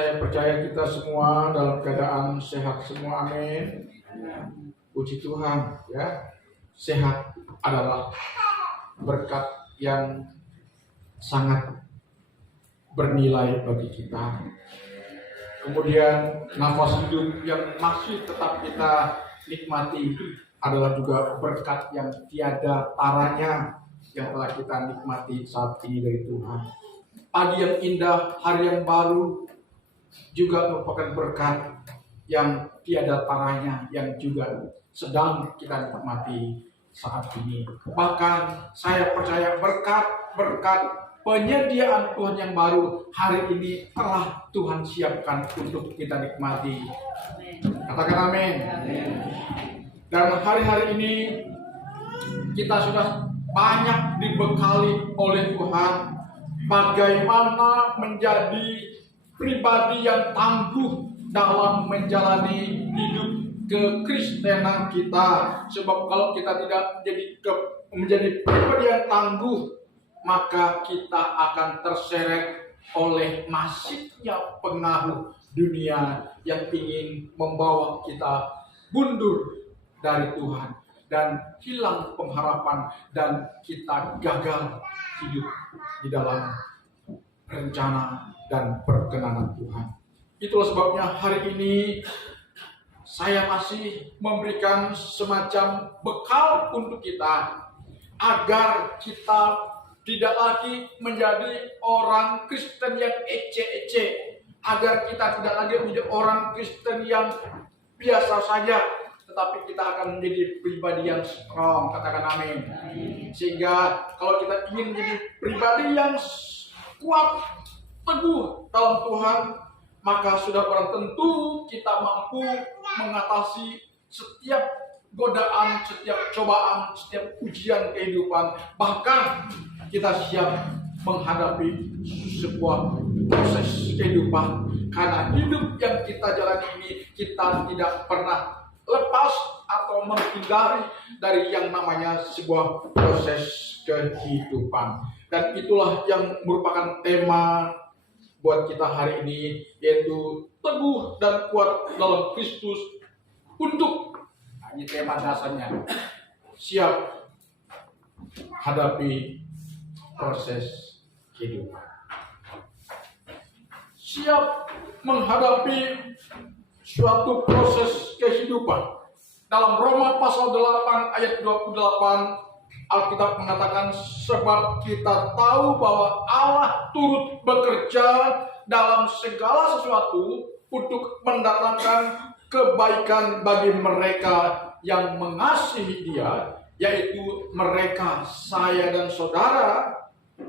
saya percaya kita semua dalam keadaan sehat semua, amin. Puji Tuhan, ya. Sehat adalah berkat yang sangat bernilai bagi kita. Kemudian nafas hidup yang masih tetap kita nikmati adalah juga berkat yang tiada taranya yang telah kita nikmati saat ini dari Tuhan. Pagi yang indah, hari yang baru juga merupakan berkat yang tiada taranya yang juga sedang kita nikmati saat ini. Bahkan saya percaya berkat penyediaan Tuhan yang baru hari ini telah Tuhan siapkan untuk kita nikmati. Katakan amin. Dan hari-hari ini kita sudah banyak dibekali oleh Tuhan bagaimana menjadi pribadi yang tangguh dalam menjalani hidup kekristenan kita. Sebab kalau kita tidak menjadi pribadi yang tangguh, maka kita akan terseret oleh masifnya pengaruh dunia yang ingin membawa kita mundur dari Tuhan dan hilang pengharapan dan kita gagal hidup di dalam rencana dan perkenanan Tuhan. Itulah sebabnya hari ini saya masih memberikan semacam bekal untuk kita agar kita tidak lagi menjadi orang Kristen yang ece-ece, agar kita tidak lagi menjadi orang Kristen yang biasa saja, tetapi kita akan menjadi pribadi yang strong. Katakan amin. Sehingga kalau kita ingin menjadi pribadi yang kuat, teguh dalam Tuhan, maka sudah barang tentu kita mampu mengatasi setiap godaan, setiap cobaan, setiap ujian kehidupan. Bahkan kita siap menghadapi sebuah proses kehidupan. Karena hidup yang kita jalani ini, kita tidak pernah lepas atau menghindari dari yang namanya sebuah proses kehidupan. Dan itulah yang merupakan tema buat kita hari ini, yaitu teguh dan kuat dalam Kristus untuk, ini tema dasarnya, siap hadapi proses kehidupan. Siap menghadapi suatu proses kehidupan. Dalam Roma pasal 8 ayat 28, Alkitab mengatakan, sebab kita tahu bahwa Allah turut bekerja dalam segala sesuatu untuk mendatangkan kebaikan bagi mereka yang mengasihi Dia, yaitu mereka, saya dan saudara,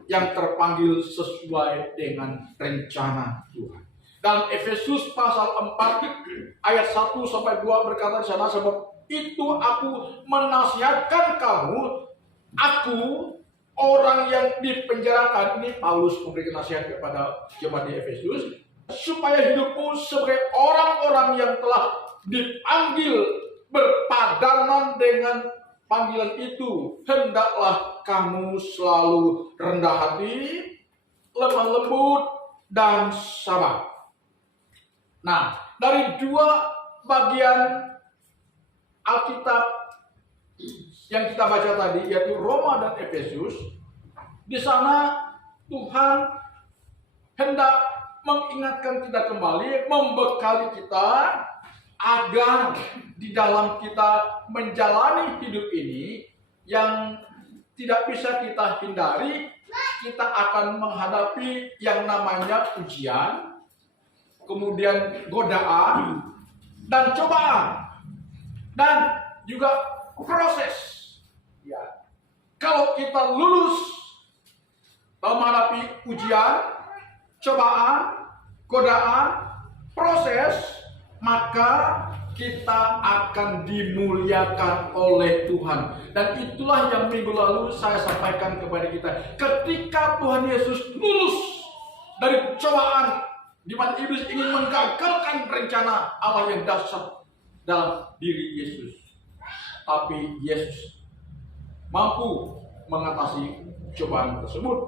yang terpanggil sesuai dengan rencana Tuhan. Dan Efesus pasal 4 ayat 1 sampai 2 berkata di sana, sebab itu aku menasihatkan kamu, aku orang yang dipenjarakan, ini Paulus memberikan nasihat kepada jemaat di Efesus, supaya hidupmu sebagai orang-orang yang telah dipanggil berpadanan dengan panggilan itu, hendaklah kamu selalu rendah hati, lemah lembut, dan sabar. Nah, dari dua bagian Alkitab yang kita baca tadi, yaitu Roma dan Efesus, di sana Tuhan hendak mengingatkan kita kembali, membekali kita agar di dalam kita menjalani hidup ini yang tidak bisa kita hindari, kita akan menghadapi yang namanya ujian, kemudian godaan dan cobaan, dan juga proses. Ya, kalau kita lulus dalam menghadapi ujian, cobaan, godaan, proses, maka kita akan dimuliakan oleh Tuhan. Dan itulah yang minggu lalu saya sampaikan kepada kita. Ketika Tuhan Yesus lulus dari cobaan, di mana iblis ingin menggagalkan rencana Allah yang dahsyat dalam diri Yesus, tapi Yesus mampu mengatasi cobaan tersebut,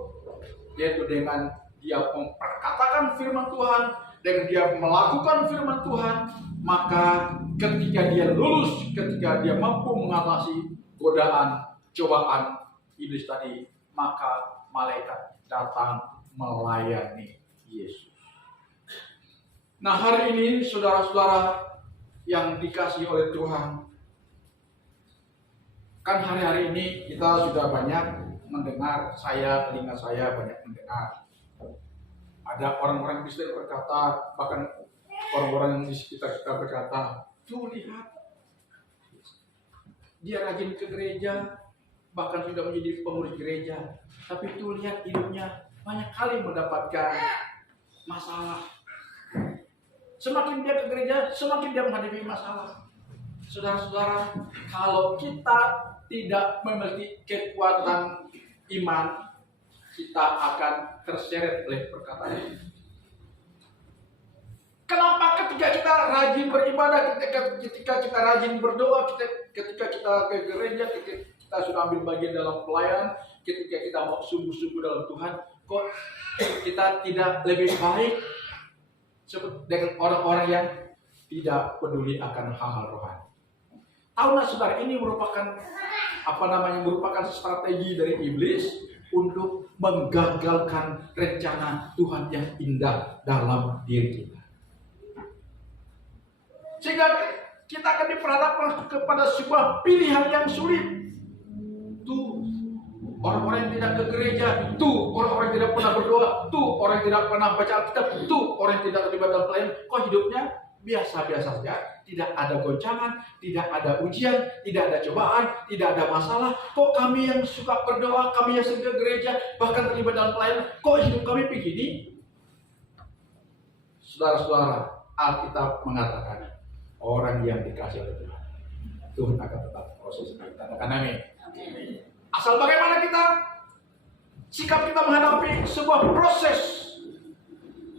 yaitu dengan Dia memperkatakan firman Tuhan, dengan dia melakukan firman Tuhan, maka ketika dia lulus, ketika dia mampu mengatasi godaan, cobaan iblis tadi, maka malaikat datang melayani Yesus. Nah, hari ini saudara-saudara yang dikasihi oleh Tuhan, kan hari-hari ini kita sudah banyak mendengar, telinga saya banyak mendengar. Ada orang-orang Kristen berkata, bahkan orang-orang di sekitar kita berkata, tuh lihat, dia rajin ke gereja, bahkan sudah menjadi pengurus gereja. Tapi tuh lihat hidupnya banyak kali mendapatkan masalah. Semakin dia ke gereja, semakin dia menghadapi masalah. Saudara-saudara, kalau kita tidak memiliki kekuatan iman, kita akan terseret oleh perkataan ini. Kenapa ketika kita rajin beribadah, ketika kita rajin berdoa, ketika kita ke gereja, ketika kita sudah ambil bagian dalam pelayanan, ketika kita mau sungguh-sungguh dalam Tuhan, kok kita tidak lebih baik dengan orang-orang yang tidak peduli akan hal-hal rohani? Tahukah saudara, ini merupakan merupakan strategi dari iblis untuk menggagalkan rencana Tuhan yang indah dalam diri kita. Sehingga kita akan diperhadapkan kepada sebuah pilihan yang sulit. Tuh, orang-orang yang tidak ke gereja, tuh, orang-orang yang tidak pernah berdoa, tuh, orang yang tidak pernah baca Alkitab, tuh, orang yang tidak terlibat dalam pelayanan, kok hidupnya biasa-biasa saja, tidak ada goncangan, tidak ada ujian, tidak ada cobaan, tidak ada masalah. Kok kami yang suka berdoa, kami yang sering ke gereja, bahkan terlibat dalam pelayanan, kok hidup kami begini? Saudara-saudara, Alkitab mengatakan, orang yang dikasih oleh Tuhan, Tuhan akan tetap proses kita. Katakan amin. Asal bagaimana kita sikap kita menghadapi sebuah proses.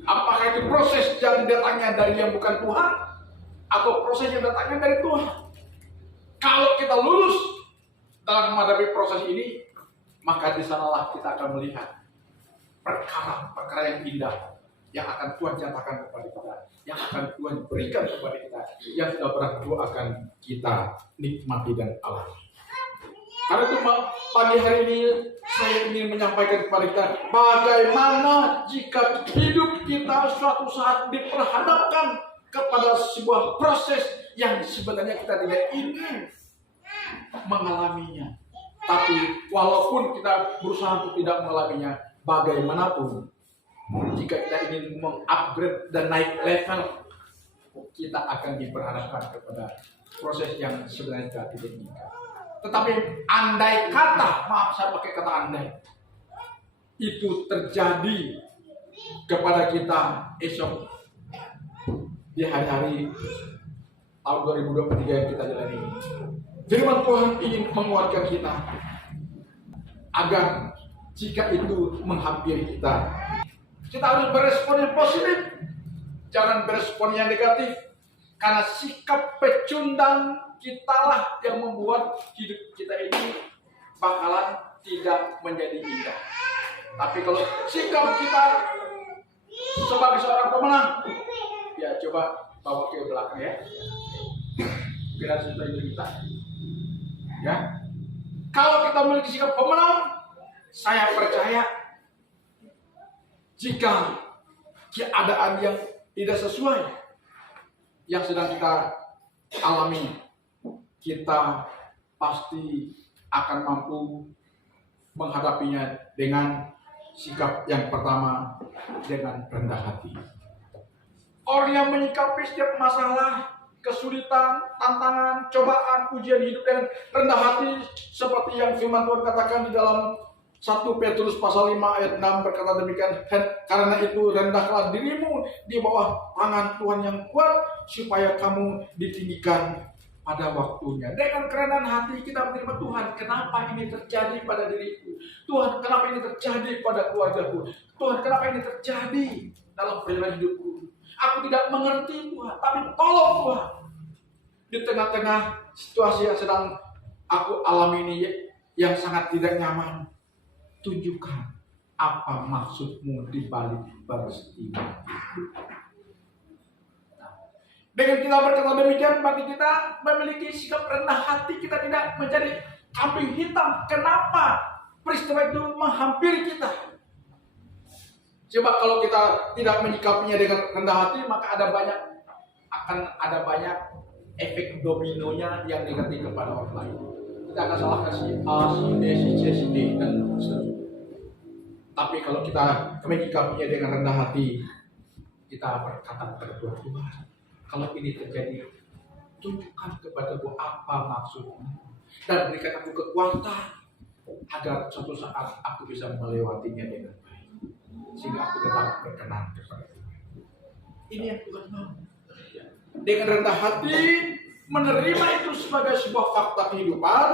Apakah itu proses yang datangnya dari yang bukan Tuhan, atau proses yang datangnya dari Tuhan? Kalau kita lulus dalam menghadapi proses ini, maka di sanalah kita akan melihat perkara-perkara yang indah yang akan Tuhan nyatakan kepada kita, yang akan Tuhan berikan kepada kita, yang sudah pernah Tuhan akan kita nikmati dan alami. Karena itu pagi hari ini saya ingin menyampaikan kepada kita, bagaimana jika hidup kita suatu saat diperhadapkan kepada sebuah proses yang sebenarnya kita tidak ingin mengalaminya. Tapi walaupun kita berusaha untuk tidak mengalaminya, bagaimanapun jika kita ingin mengupgrade dan naik level, kita akan diperhadapkan kepada proses yang sebenarnya kita tidak inginkan. Tetapi andai kata, maaf saya pakai kata andai, itu terjadi kepada kita esok di hari-hari tahun 2023 yang kita jalani. Firman Tuhan ingin menguatkan kita agar jika itu menghampiri kita, kita harus berespon yang positif, jangan berespon yang negatif. Karena sikap pecundang kitalah yang membuat hidup kita ini bakalan tidak menjadi indah. Tapi kalau sikap kita sebagai seorang pemenang, ya coba bawa ke belakang ya. Biar sudah kita. Ya. Kalau kita memiliki sikap pemenang, saya percaya jika keadaan yang tidak sesuai yang sedang kita alami, kita pasti akan mampu menghadapinya dengan sikap yang pertama, dengan rendah hati. Orang yang menyikapi setiap masalah, kesulitan, tantangan, cobaan, ujian hidup dengan rendah hati, seperti yang firman Tuhan katakan di dalam 1 Petrus pasal 5 ayat 6 berkata demikian, karena itu rendahlah dirimu di bawah tangan Tuhan yang kuat, supaya kamu ditinggikan pada waktunya. Dengan kerendahan hati kita menerima Tuhan, kenapa ini terjadi pada diriku? Tuhan, kenapa ini terjadi pada keluargaku? Tuhan, kenapa ini terjadi dalam perjalanan hidupku? Aku tidak mengerti Tuhan, tapi tolong Tuhan. Di tengah-tengah situasi yang sedang aku alami ini yang sangat tidak nyaman, tunjukkan apa maksudmu di balik peristiwa itu. Dengan kita berkata demikian, berarti kita memiliki sikap rendah hati, kita tidak menjadi kambing hitam. Kenapa peristiwa itu menghampiri kita? Coba kalau kita tidak menyikapinya dengan rendah hati, maka akan ada banyak efek dominonya yang negatif kepada orang lain. Kita akan salahkan si A, si B, si C, si D, dan seterusnya. Tapi kalau kita menyikapinya dengan rendah hati, kita berkata kepada Tuhan, kalau ini terjadi, tunjukkan kepadaku apa maksudnya, dan berikan aku kekuatan agar suatu saat aku bisa melewatinya dengan baik, sehingga aku tetap berkenan kepada Tuhan. Ini yang Tuhan mau. Dengan rendah hati menerima itu sebagai sebuah fakta kehidupan,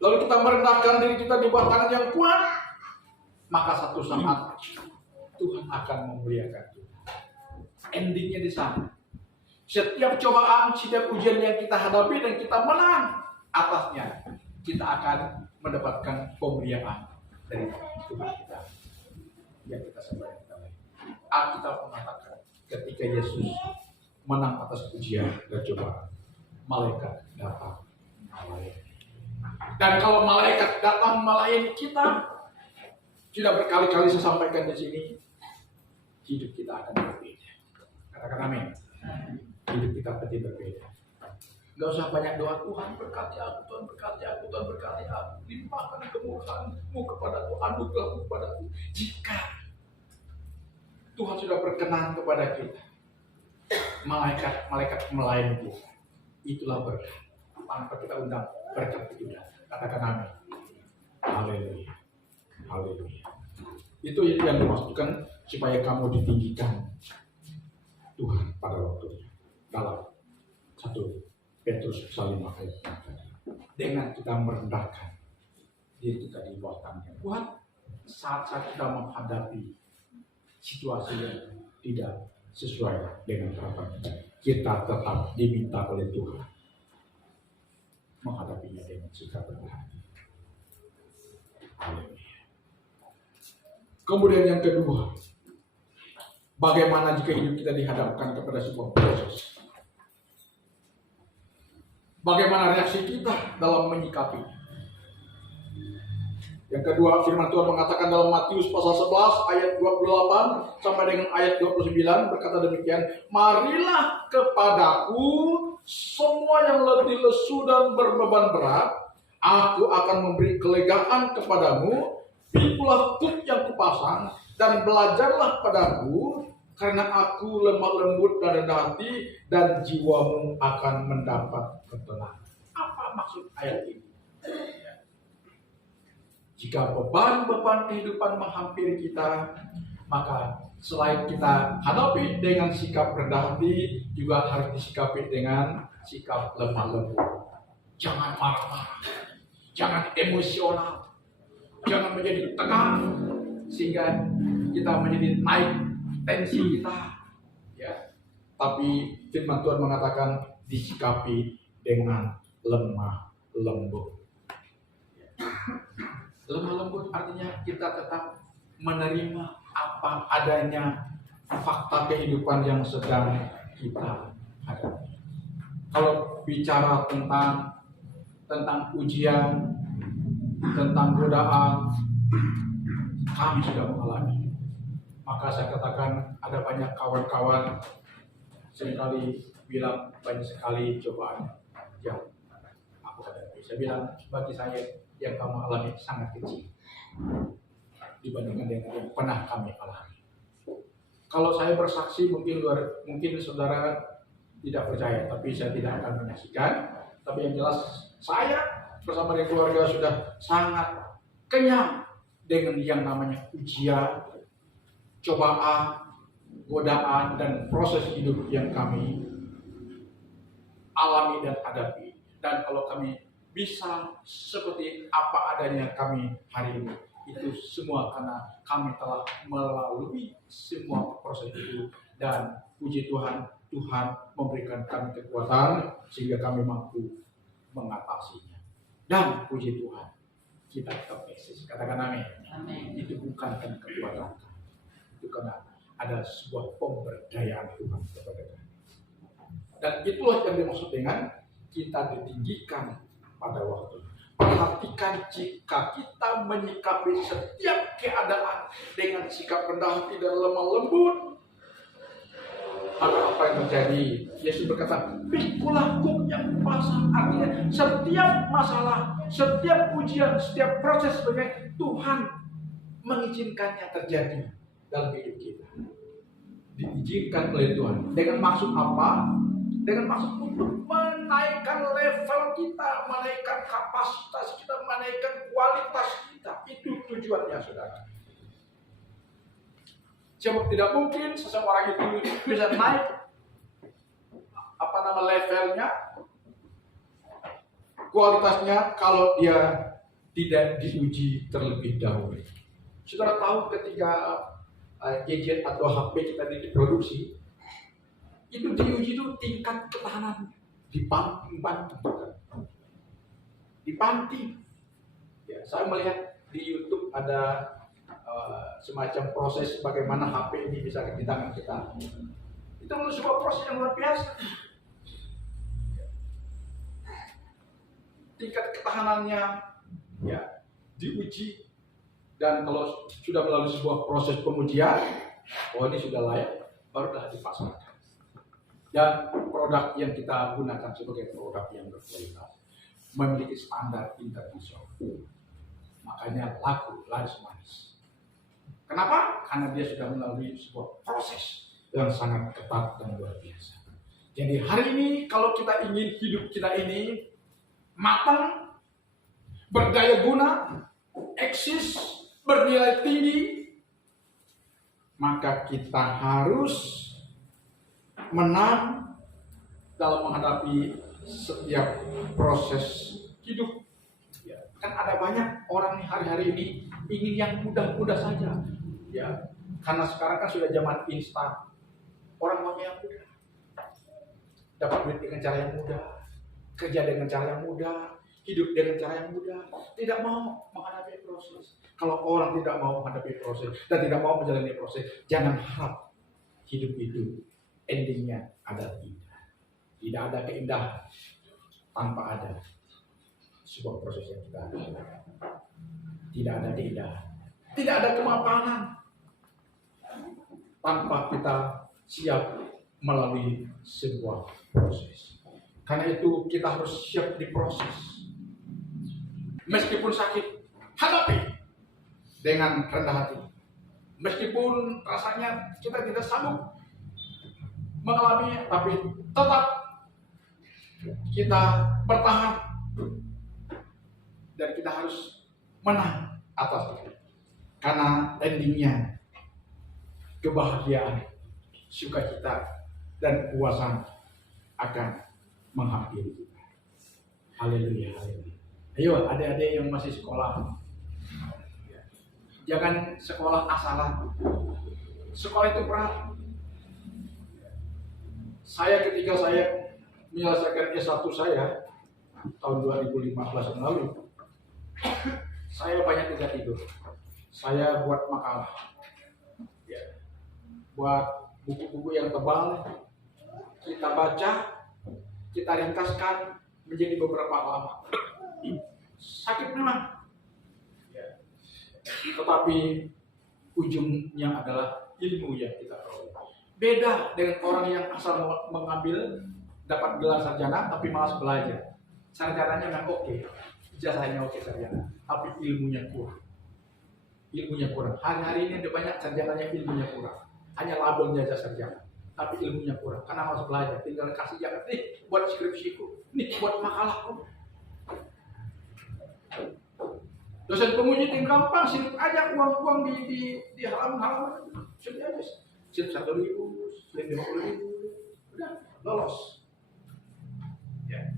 lalu kita merendahkan diri kita di bawah tangan yang kuat, maka satu saat Tuhan akan memuliakan kita. Endingnya di sana. Setiap cobaan, setiap ujian yang kita hadapi dan kita menang atasnya, kita akan mendapatkan pemuliaan dari Tuhan kita yang kita sembah. Alkitab mengatakan ketika Yesus menang atas ujian dan cobaan, malaikat datang melayani. Dan kalau malaikat datang melayani kita, sudah berkali-kali saya sampaikan di sini, hidup kita akan berbeda. Katakan amin. Hidup kita pasti berbeda. Gak usah banyak doa, Tuhan berkati aku, Tuhan berkati aku, Tuhan berkati aku, limpahkan kemurahan-Mu kepadaku, anugerah-Mu kepadaku. Jika Tuhan sudah berkenan kepada kita, malaikat melayani kita, itulah berkat. Tanpa kita undang, berkat itu datang. Katakan amin. Haleluya. Haleluya. Itu yang dimaksudkan supaya kamu ditinggikan Tuhan pada waktunya. Dalam 1 Petrus 5 ayat 4. Dengan kita merendahkan diri kita di bawah tangan Tuhan, saat-saat kita menghadapi situasi yang tidak sesuai dengan harapan kita, kita tetap diminta oleh Tuhan menghadapinya dengan sikap rendah hati. Haleluya. Kemudian yang kedua, bagaimana jika hidup kita dihadapkan kepada sebuah proses? Bagaimana reaksi kita dalam menyikapi? Yang kedua, firman Tuhan mengatakan dalam Matius pasal 11 ayat 28 sampai dengan ayat 29 berkata demikian, marilah kepadaku semua yang letih lesu dan berbeban berat, aku akan memberi kelegaan kepadamu. Pikulah kuk yang kupasang dan belajarlah padaku, karena aku lemah lembut dan rendah hati, dan jiwamu akan mendapat ketenangan. Apa maksud ayat ini? Jika beban-beban kehidupan menghampiri kita, maka selain kita hadapi dengan sikap rendah hati, juga harus disikapi dengan sikap lemah lembut. Jangan marah-marah, jangan emosional, jangan menjadi tegang sehingga kita menjadi naik tensi kita. Ya, tapi firman Tuhan mengatakan disikapi dengan lemah lembut. Lemah lembut artinya kita tetap menerima apa adanya fakta kehidupan yang sedang kita hadapi. Kalau bicara tentang ujian, tentang godaan, kami sudah mengalami. Maka saya katakan ada banyak kawan-kawan seringkali bilang banyak sekali cobaan yang aku hadapi. Saya bilang bagi saya yang kamu alami sangat kecil dibandingkan dengan yang pernah kami alami. Kalau saya bersaksi mungkin saudara tidak percaya, tapi saya tidak akan menyaksikan. Tapi yang jelas saya bersama dengan keluarga sudah sangat kenyang dengan yang namanya ujian, cobaan, godaan, dan proses hidup yang kami alami dan hadapi. Dan kalau kami bisa seperti apa adanya kami hari ini, itu semua karena kami telah melalui semua proses itu, dan puji Tuhan, Tuhan memberikan kami kekuatan sehingga kami mampu mengatasinya. Dan puji Tuhan, kita tetap eksis. Katakan amin. Amin. Itu bukan karena kekuatan, itu karena ada sebuah pemberdayaan Tuhan kepada kami. Dan itulah yang dimaksud dengan kita ditinggikan pada waktu. Perhatikan jika kita menyikapi setiap keadaan dengan sikap rendah hati dan lemah lembut, maka apa yang terjadi? Yesus berkata, pikulah kuk yang pasang. Artinya setiap masalah, setiap ujian, setiap proses sebagai Tuhan mengizinkannya terjadi dalam hidup kita. Diizinkan oleh Tuhan. Dengan maksud apa? Dengan maksud untuk menaikkan level kita, menaikkan kapasitas kita, menaikkan kualitas kita. Itu tujuannya, saudara. Sebab tidak mungkin seseorang itu bisa naik levelnya, kualitasnya kalau dia tidak diuji terlebih dahulu. Saudara tahu ketika gadget atau HP kita diproduksi, itu diuji itu tingkat ketahanan dipanting. Ya, saya melihat di YouTube ada semacam proses bagaimana HP ini bisa di tangan kita. Itu sebuah proses yang luar biasa. Tingkat ketahanannya ya diuji, dan kalau sudah melalui sebuah proses pengujian, oh ini sudah layak, barulah dipasarkan. Dan produk yang kita gunakan sebagai produk yang berkualitas, memiliki standar internasional, makanya laku, laris manis. Kenapa? Karena dia sudah melalui sebuah proses yang sangat ketat dan luar biasa. Jadi hari ini kalau kita ingin hidup kita ini matang, berdaya guna, eksis, bernilai tinggi, maka kita harus menang dalam menghadapi setiap proses hidup. Ya, kan ada banyak orang hari-hari ini ingin yang mudah-mudah saja. Ya, karena sekarang kan sudah zaman instan. Orang maunya yang mudah. Dapat duit dengan cara yang mudah, kerja dengan cara yang mudah, hidup dengan cara yang mudah. Tidak mau menghadapi proses. Kalau orang tidak mau menghadapi proses dan tidak mau menjalani proses, jangan harap hidup itu endingnya adalah indah. Tidak ada keindahan tanpa ada sebuah proses yang kita alami. Tidak ada keindahan, tidak ada kemapanan tanpa kita siap melalui sebuah proses. Karena itu kita harus siap diproses. Meskipun sakit, hadapi dengan rendah hati. Meskipun rasanya kita tidak sanggup mengalami, tapi tetap kita bertahan dan kita harus menang atas itu. Karena endingnya kebahagiaan, sukacita dan kepuasan akan menghampiri kita. Haleluya, haleluya. Ayo adik-adik yang masih sekolah, jangan sekolah asalan. Sekolah itu berat. Ketika saya menyelesaikan S1 saya tahun 2015 yang lalu, saya banyak tidak tidur. Saya buat makalah, ya, buat buku-buku yang tebal, kita baca, kita ringkaskan menjadi beberapa halaman. Sakit memang, ya, tetapi ujungnya adalah ilmu yang kita peroleh. Beda dengan orang yang asal mengambil dapat gelar sarjana tapi malas belajar. Sarjananya memang oke, ijazahnya oke sarjana, tapi ilmunya kurang. Hari-hari ini ada banyak sarjananya ilmunya kurang. Hanya labelnya aja sarjana, tapi ilmunya kurang karena malas belajar. Tinggal kasih jangan nih buat skripsiku, nih buat makalahku. Dosen penguji tim gampang, silip aja uang-uang di halaman-halaman, silip aja. Silip 1.000, silip 50.000, udah lolos. Ya.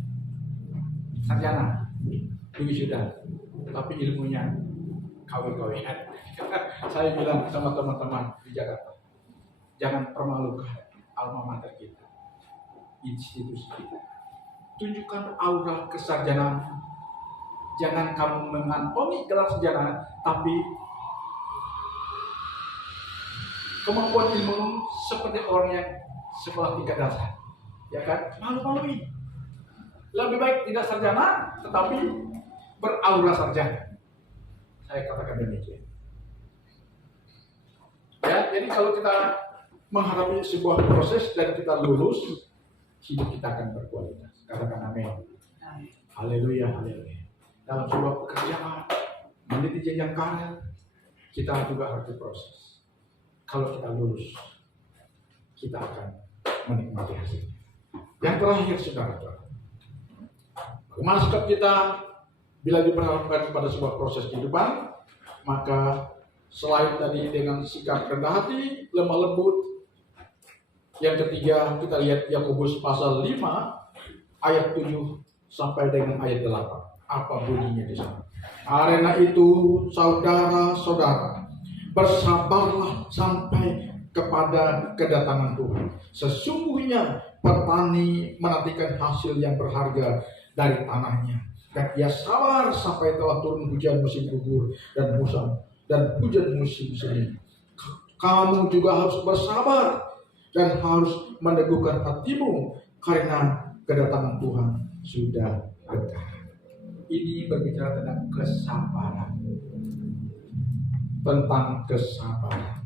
Sarjana, wisuda, tapi ilmunya kawin-kawinan. Saya bilang sama teman-teman di Jakarta, jangan permalukan alma mater kita, institusi kita. Tunjukkan aura kesarjanaan. Jangan kamu mengantongi gelar sarjana, tapi kemampuan ilmu seperti orang yang sekolah tingkat dasar, ya kan? Malu-maluin. Lebih baik tidak sarjana, tetapi beraura sarjana. Saya katakan demikian. Ya, jadi kalau kita menghadapi sebuah proses dan kita lulus, hidup kita akan berkualitas. Katakan amin. Haleluya, haleluya. Dalam sebuah pekerjaan, meniti jenjang karir, kita juga harus diproses. Kalau kita lulus, kita akan menikmati hasilnya. Yang terakhir, saudara-saudara, bagaimana sikap kita bila diperhadapkan pada sebuah proses kehidupan? Maka selain tadi dengan sikap rendah hati, lemah lembut, yang ketiga kita lihat Yakobus pasal 5 ayat 7 sampai dengan ayat 8. Apa bunyinya di sana? Karena itu, saudara-saudara, bersabarlah sampai kepada kedatangan Tuhan. Sesungguhnya petani menantikan hasil yang berharga dari tanahnya, dan ia sabar sampai telah turun hujan musim gugur dan hujan musim semi. Kamu juga harus bersabar dan harus meneguhkan hatimu, karena kedatangan Tuhan sudah dekat. Ini berbicara tentang kesabaran. Tentang kesabaran.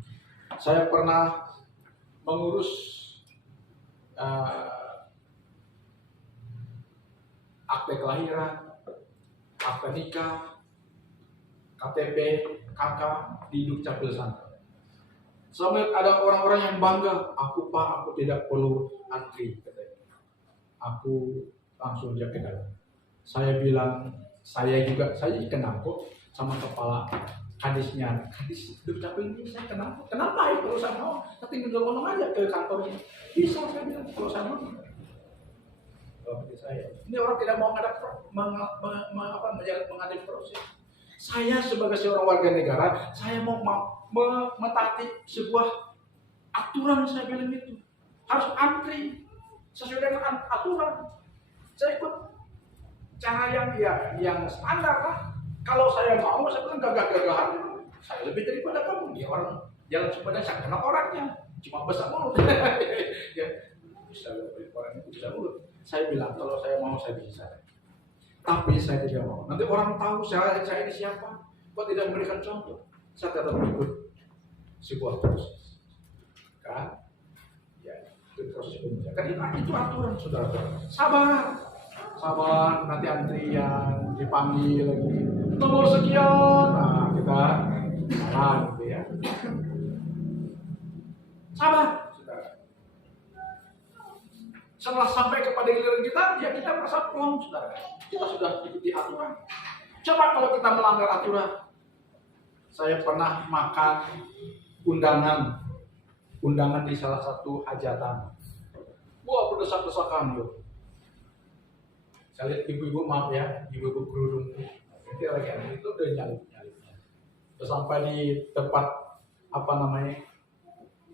Saya pernah mengurus akte kelahiran, akte nikah, KTP, KK di Dukcapil sana. Sampai ada orang-orang yang bangga, aku tidak perlu antri, katanya. Aku langsung aja ke dalam. Saya bilang, saya kenal kok sama kepala kadisnya. Kadis Dukcapil ini saya kenal kok. Kenapa itu? Kalau saya mau, nanti ngomong aja ke kantornya. Bisa, saya bilang, kalau saya mau. Ini orang tidak mau menghadapi proses. Saya sebagai seorang warga negara, saya mau mentaati sebuah aturan, saya bilang itu. Harus antri sesuai dengan aturan. Saya ikut cara yang standar lah. Kalau saya mau, saya bilang gagah-gagahan. Saya lebih daripada kamu. Dia orang jalan sepeda, saya kenal orangnya. Cuma besar mulut. Ya, bisa orang itu bisa mulut. Saya bilang kalau saya mau saya bisa. Tapi saya tidak mau. Nanti orang tahu saya ini siapa. Kok tidak memberikan contoh? Saya tetap ikut sebuah proses. Kan? Ya, itu proses pemulihan. Kan itu aturan, saudara-saudara. Sabar. Nanti antrian dipanggil lagi. Nomor sekian. Nah, kita jalan gitu ya. Sabar. Setelah sampai kepada giliran kita, ya kita merasa pulang, saudara. Kita sudah ikuti aturan. Coba kalau kita melanggar aturan. Saya pernah makan undangan di salah satu hajatan. Wah, berdesak-desakan loh. Saya lihat ibu-ibu, maaf ya, ibu-ibu kerudung. Itu lagi itu udah nyalip-nyalipnya. Terus sampai di tempat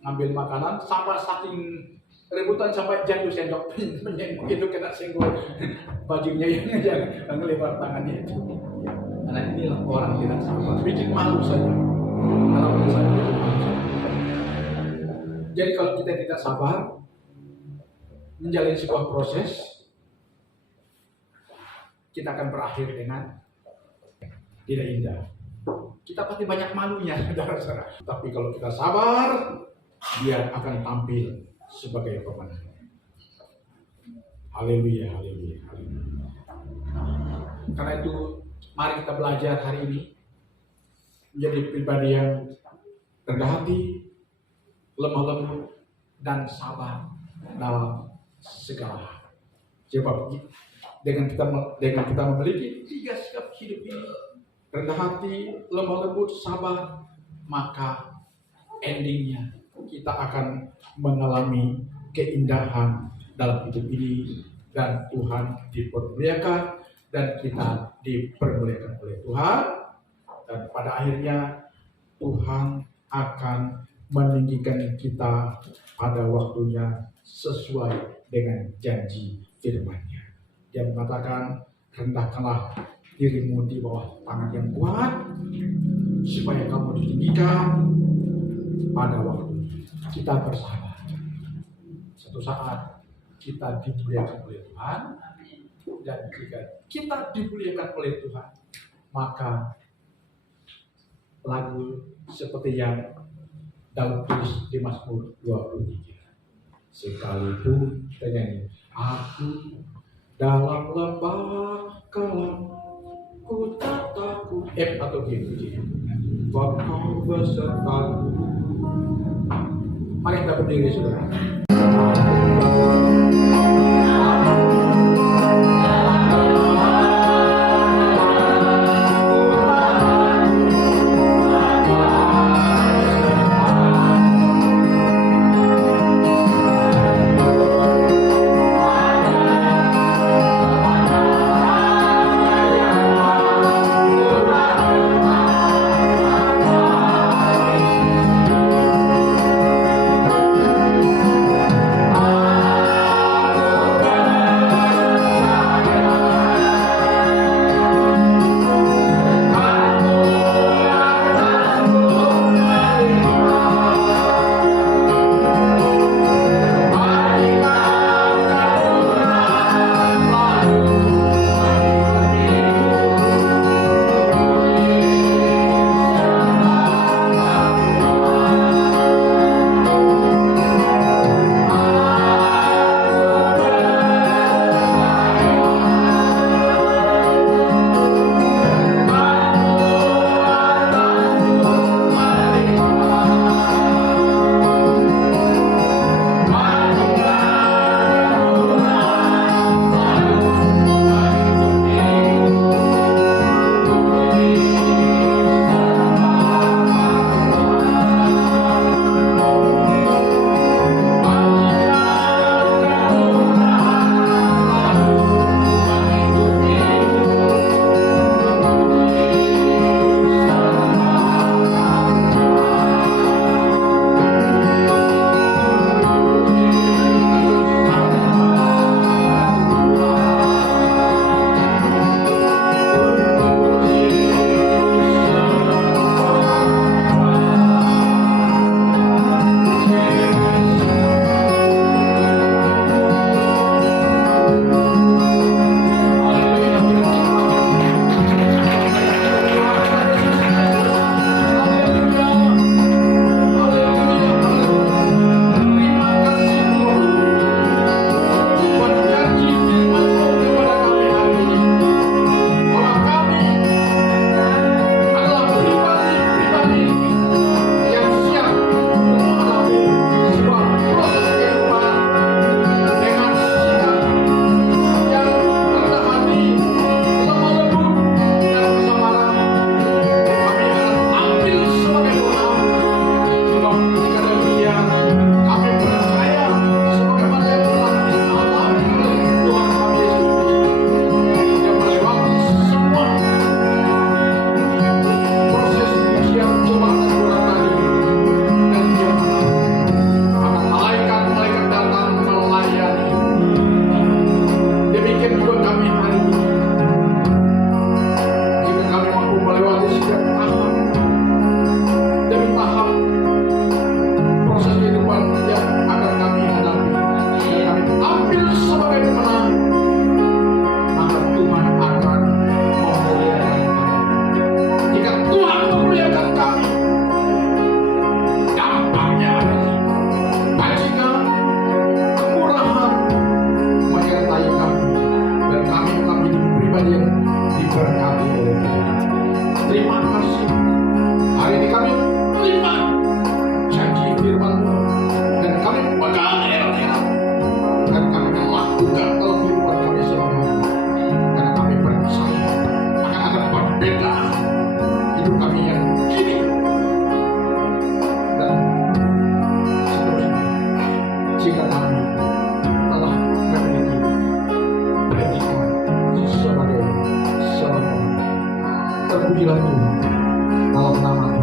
ngambil makanan, sampai saking rebutan sampai jatuh sendok itu kena senggol bajunya yang lebar tangannya itu. Karena inilah orang tidak sabar, bikin malu saja. Karena menurut saya bikin malu saja. Jadi kalau kita tidak sabar menjalani sebuah proses, kita akan berakhir dengan tidak indah. Kita pasti banyak malunya, saudara-saudara. Tapi kalau kita sabar, dia akan tampil sebagai pemenang. Haleluya, haleluya, haleluya. Karena itu, mari kita belajar hari ini menjadi pribadi yang rendah hati, lemah lembut, dan sabar dalam segala hal. Sebab dengan kita memiliki 3 sikap hidup ini, rendah hati, lemah lembut, sabar, maka endingnya kita akan mengalami keindahan dalam hidup ini, dan Tuhan dipermuliakan dan kita dipermuliakan oleh Tuhan, dan pada akhirnya Tuhan akan meninggikan kita pada waktunya sesuai dengan janji firman-Nya. Dia mengatakan, rendahkanlah dirimu di bawah tangan yang kuat supaya kamu ditinggikan pada waktu kita bersabar. Suatu saat kita dimuliakan oleh Tuhan, dan jika kita dimuliakan oleh Tuhan, maka lagu seperti yang Daud tulis di Mazmur 23. Sekalipun penyanyi, aku dalam lembah kelam, ku tak takut. F atau G? Kau besertaku. Mari kita berdiri, saudara. Terpujilah Tuhan dalam nama